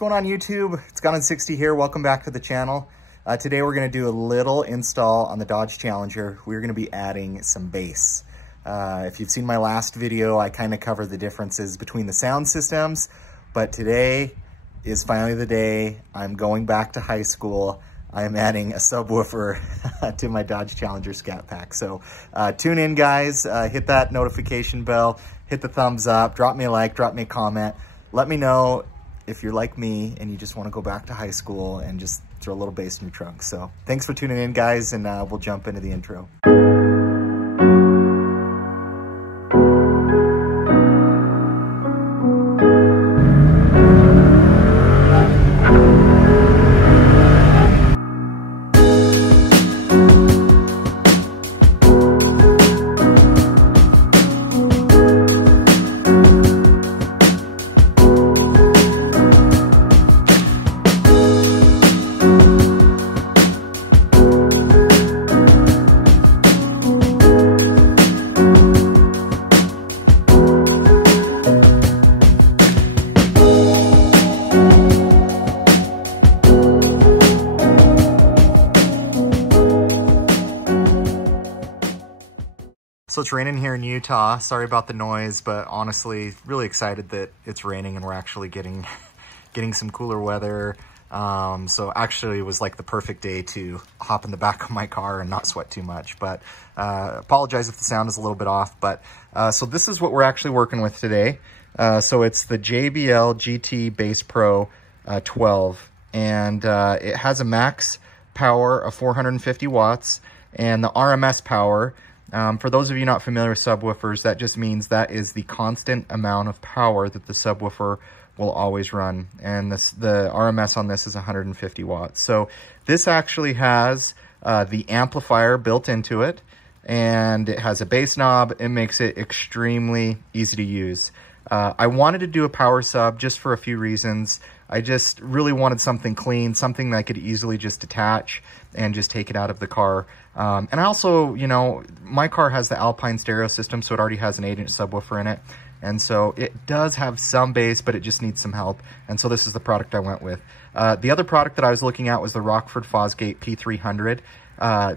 going on YouTube? It's Gone in 60 here. Welcome back to the channel. Today we're going to do a little install on the Dodge Challenger. We're going to be adding some bass. If you've seen my last video, I kind of covered the differences between the sound systems, but today is finally the day. I'm going back to high school. I am adding a subwoofer to my Dodge Challenger Scat Pack. So tune in, guys. Hit that notification bell, hit the thumbs up, drop me a like, drop me a comment. Let me know if you're like me and you just want to go back to high school and just throw a little bass in your trunk. So thanks for tuning in, guys, and we'll jump into the intro. So it's raining here in Utah. Sorry about the noise, but honestly, really excited that it's raining and we're actually getting some cooler weather. So actually it was like the perfect day to hop in the back of my car and not sweat too much. But apologize if the sound is a little bit off. But so this is what we're actually working with today. So it's the JBL GT Bass Pro 12, and it has a max power of 450 watts and the RMS power. For those of you not familiar with subwoofers, that just means that is the constant amount of power that the subwoofer will always run. And the RMS on this is 150 watts. So this actually has the amplifier built into it, and it has a bass knob. It makes it extremely easy to use. I wanted to do a power sub just for a few reasons. I just really wanted something clean, something that I could easily just detach and just take it out of the car. And I also, you know, my car has the Alpine stereo system, so it already has an 8-inch subwoofer in it. And so it does have some bass, but it just needs some help. And so this is the product I went with. The other product that I was looking at was the Rockford Fosgate P300.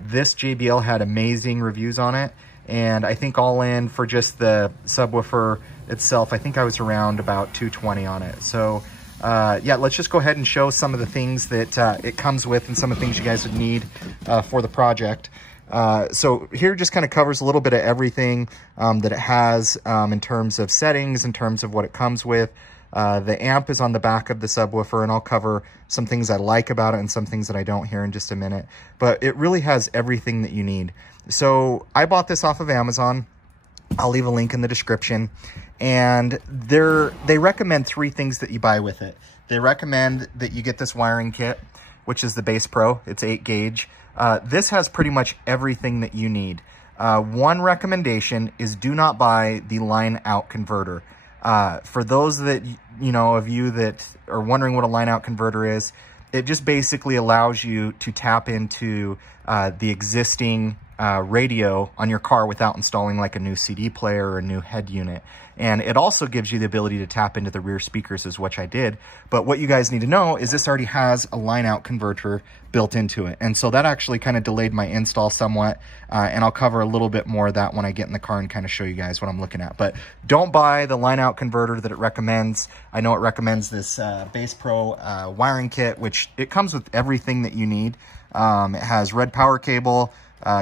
This JBL had amazing reviews on it. And I think all in for just the subwoofer itself, I think I was around about $220 on it. So yeah, let's just go ahead and show some of the things that it comes with and some of the things you guys would need for the project. So here just kind of covers a little bit of everything that it has in terms of settings, in terms of what it comes with. The amp is on the back of the subwoofer, and I'll cover some things I like about it and some things that I don't here in just a minute. But it really has everything that you need. So I bought this off of Amazon. I'll leave a link in the description. And they recommend 3 things that you buy with it. They recommend that you get this wiring kit, which is the Bass Pro. It's 8 gauge. This has pretty much everything that you need. One recommendation is do not buy the line out converter. For those that, you know, of you that are wondering what a line out converter is, it just basically allows you to tap into the existing radio on your car without installing like a new CD player or a new head unit. And it also gives you the ability to tap into the rear speakers, is which I did. But what you guys need to know is this already has a line out converter built into it. And so that actually kind of delayed my install somewhat. And I'll cover a little bit more of that when I get in the car and kind of show you guys what I'm looking at. But don't buy the line out converter that it recommends. I know it recommends this Bass Pro wiring kit, which it comes with everything that you need. It has red power cable,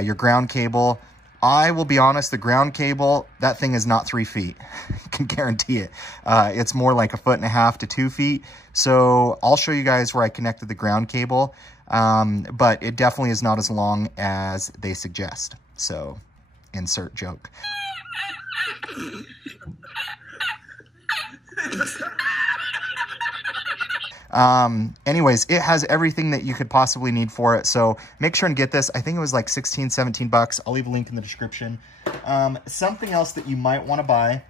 your ground cable. I will be honest, the ground cable, that thing is not 3 feet. I can guarantee it. It's more like 1.5 to 2 feet. So I'll show you guys where I connected the ground cable. But it definitely is not as long as they suggest. So insert joke. Anyways, it has everything that you could possibly need for it. So make sure and get this. I think it was like 16, 17 bucks. I'll leave a link in the description. Something else that you might want to buy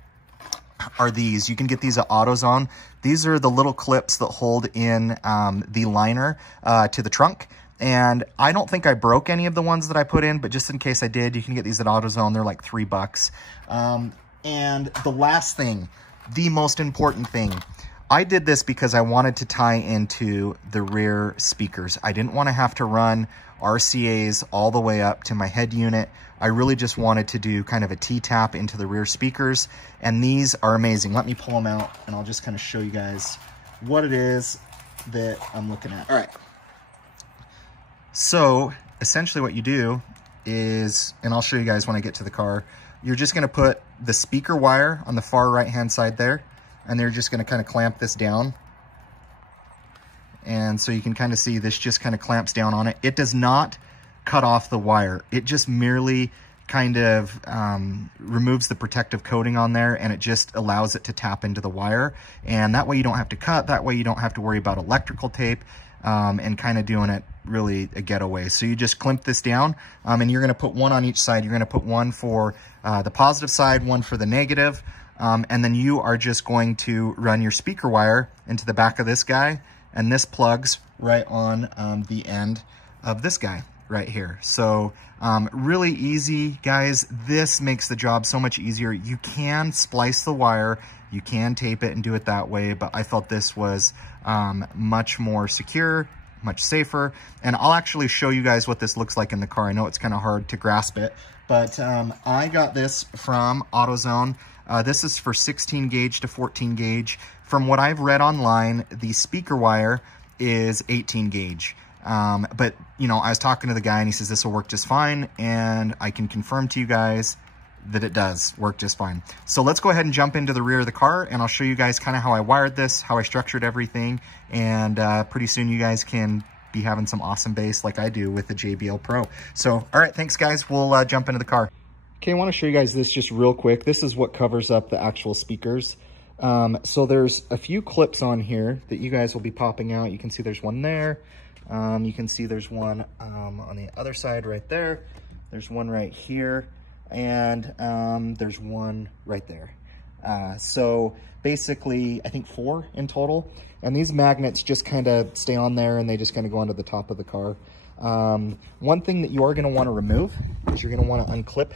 are these. You can get these at AutoZone. These are the little clips that hold in the liner to the trunk. And I don't think I broke any of the ones that I put in, but just in case I did, you can get these at AutoZone. They're like $3. And the last thing, the most important thing, I did this because I wanted to tie into the rear speakers. I didn't want to have to run RCAs all the way up to my head unit. I really just wanted to do kind of a T-tap into the rear speakers, and these are amazing. Let me pull them out, and I'll just kind of show you guys what it is that I'm looking at. All right. So essentially what you do is, and I'll show you guys when I get to the car, you're just going to put the speaker wire on the far right-hand side there, and they're just going to kind of clamp this down. And so you can kind of see this just kind of clamps down on it. It does not cut off the wire. It just merely kind of removes the protective coating on there, and it just allows it to tap into the wire. And that way you don't have to cut. That way you don't have to worry about electrical tape and kind of doing it really a getaway. So you just clamp this down, and you're going to put one on each side. You're going to put one for the positive side, one for the negative, and then you are just going to run your speaker wire into the back of this guy, and this plugs right on the end of this guy right here. So really easy, guys. This makes the job so much easier. You can splice the wire, you can tape it and do it that way, but I felt this was much more secure, much safer. And I'll actually show you guys what this looks like in the car. I know it's kind of hard to grasp it, but I got this from AutoZone. This is for 16 gauge to 14 gauge. From what I've read online, the speaker wire is 18 gauge. But, you know, I was talking to the guy and he says this will work just fine. And I can confirm to you guys that it does work just fine. So let's go ahead and jump into the rear of the car, and I'll show you guys kind of how I wired this, how I structured everything. And pretty soon you guys can be having some awesome bass like I do with the JBL Pro. So, all right, thanks guys. We'll jump into the car. Okay, I want to show you guys this just real quick. This is what covers up the actual speakers. So there's a few clips on here that you guys will be popping out. You can see there's one there. You can see there's one on the other side right there. There's one right here. And there's one right there. So basically, I think 4 in total. And these magnets just kind of stay on there, and they just kind of go onto the top of the car. One thing that you are going to want to remove is you're going to want to unclip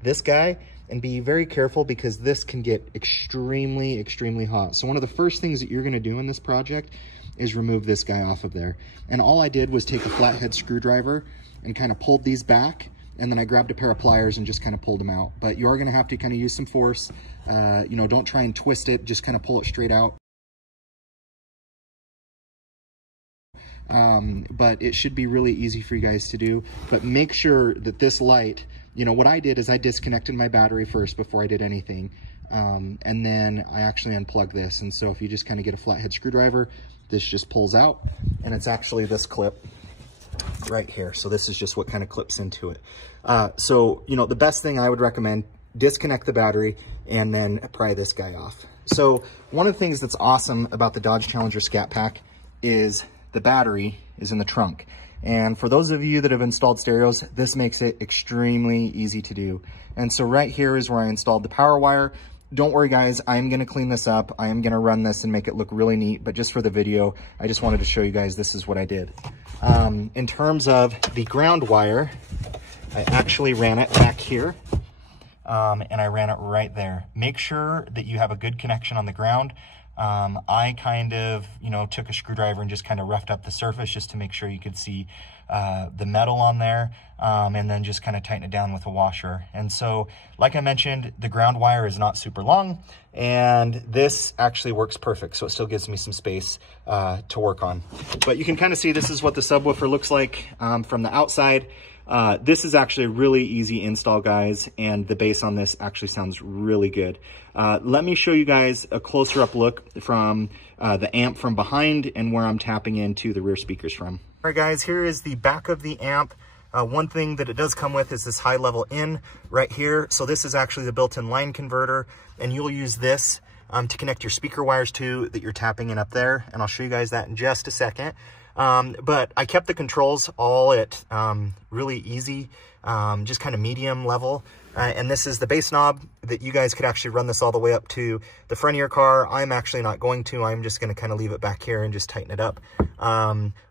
this guy, and be very careful because this can get extremely, extremely hot. So one of the first things that you're going to do in this project is remove this guy off of there. And all I did was take a flathead screwdriver and kind of pulled these back, and then I grabbed a pair of pliers and just kind of pulled them out. But you are going to have to kind of use some force. You know, don't try and twist it, just kind of pull it straight out. But it should be really easy for you guys to do. But make sure that this light, you know, what I did is I disconnected my battery first before I did anything. And then I actually unplugged this. And so if you just kind of get a flathead screwdriver, this just pulls out, and it's actually this clip right here. So this is just what kind of clips into it. So, you know, the best thing I would recommend, disconnect the battery and then pry this guy off. So one of the things that's awesome about the Dodge Challenger Scat Pack is the battery is in the trunk. And for those of you that have installed stereos, this makes it extremely easy to do. And so right here is where I installed the power wire. Don't worry guys, I'm gonna clean this up. I am gonna run this and make it look really neat, but just for the video, I just wanted to show you guys this is what I did. In terms of the ground wire, I actually ran it back here, and I ran it right there. Make sure that you have a good connection on the ground. I kind of, you know, took a screwdriver and just kind of roughed up the surface just to make sure you could see the metal on there, and then just kind of tighten it down with a washer. And so, like I mentioned, the ground wire is not super long, and this actually works perfect. So it still gives me some space to work on. But you can kind of see this is what the subwoofer looks like from the outside. This is actually a really easy install, guys, and the bass on this actually sounds really good. Let me show you guys a closer up look from the amp from behind and where I'm tapping into the rear speakers from. All right, guys, here is the back of the amp. One thing that it does come with is this high level in right here. So this is actually the built-in line converter, and you'll use this to connect your speaker wires to that you're tapping in up there. And I'll show you guys that in just a second. But I kept the controls all at really easy, just kind of medium level. And this is the bass knob that you guys could actually run this all the way up to the front of your car. I'm actually not going to. I'm just going to kind of leave it back here and just tighten it up.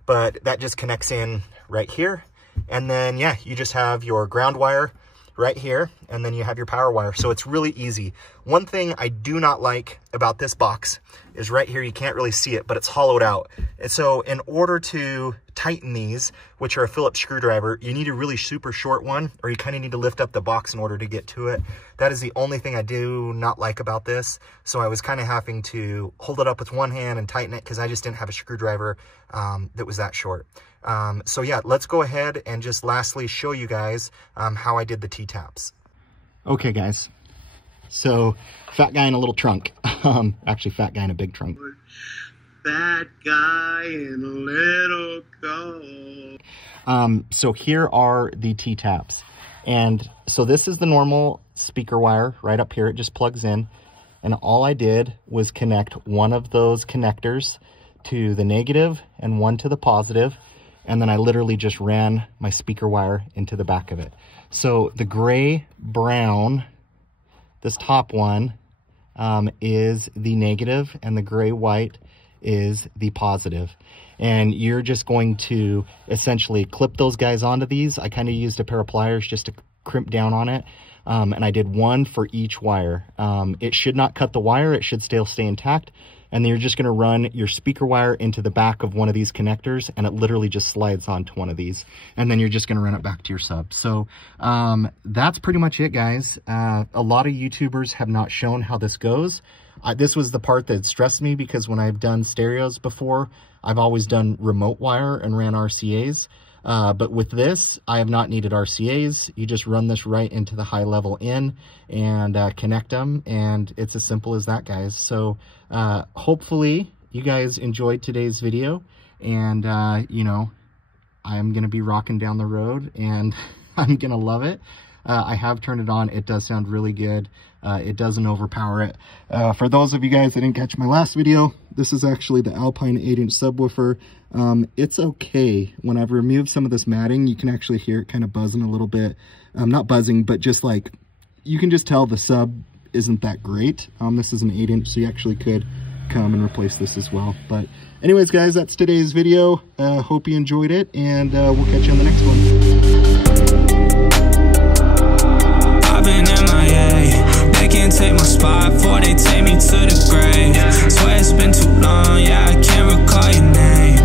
But that just connects in right here. And then, yeah, you just have your ground wire right here. and then you have your power wire. So it's really easy. One thing I do not like about this box is right here, you can't really see it, but it's hollowed out. And so in order to tighten these, which are a Phillips screwdriver, you need a really super short one, or you kind of need to lift up the box in order to get to it. That is the only thing I do not like about this. So I was kind of having to hold it up with one hand and tighten it because I just didn't have a screwdriver that was that short. So yeah, let's go ahead and just lastly show you guys how I did the T-taps. Okay guys, so fat guy in a little trunk. Actually fat guy in a big trunk. Fat guy in a little coat. So here are the T-taps. And so this is the normal speaker wire right up here. It just plugs in. And all I did was connect one of those connectors to the negative and one to the positive. And then I literally just ran my speaker wire into the back of it. So the gray brown, this top one, is the negative, and the gray white is the positive. And you're just going to essentially clip those guys onto these. I kind of used a pair of pliers just to crimp down on it. And I did one for each wire. It should not cut the wire. It should still stay intact. And then you're just going to run your speaker wire into the back of one of these connectors, and it literally just slides onto one of these. And then you're just going to run it back to your sub. So that's pretty much it, guys. A lot of YouTubers have not shown how this goes. This was the part that stressed me, because when I've done stereos before, I've always done remote wire and ran RCAs. But with this, I have not needed RCAs. You just run this right into the high level in and connect them. And it's as simple as that, guys. So hopefully you guys enjoyed today's video. And, you know, I'm going to be rocking down the road and I'm going to love it. I have turned it on. It does sound really good. It doesn't overpower it. For those of you guys that didn't catch my last video, this is actually the Alpine 8-inch subwoofer. It's okay. When I've removed some of this matting, you can actually hear it kind of buzzing a little bit. Not buzzing, but just like, you can just tell the sub isn't that great. This is an 8-inch, so you actually could come and replace this as well. But anyways, guys, that's today's video. Hope you enjoyed it, and we'll catch you on the next one. I've been MIA. They can't take my spot before they take me to the grave. Swear it's been too long, yeah, I can't recall your name.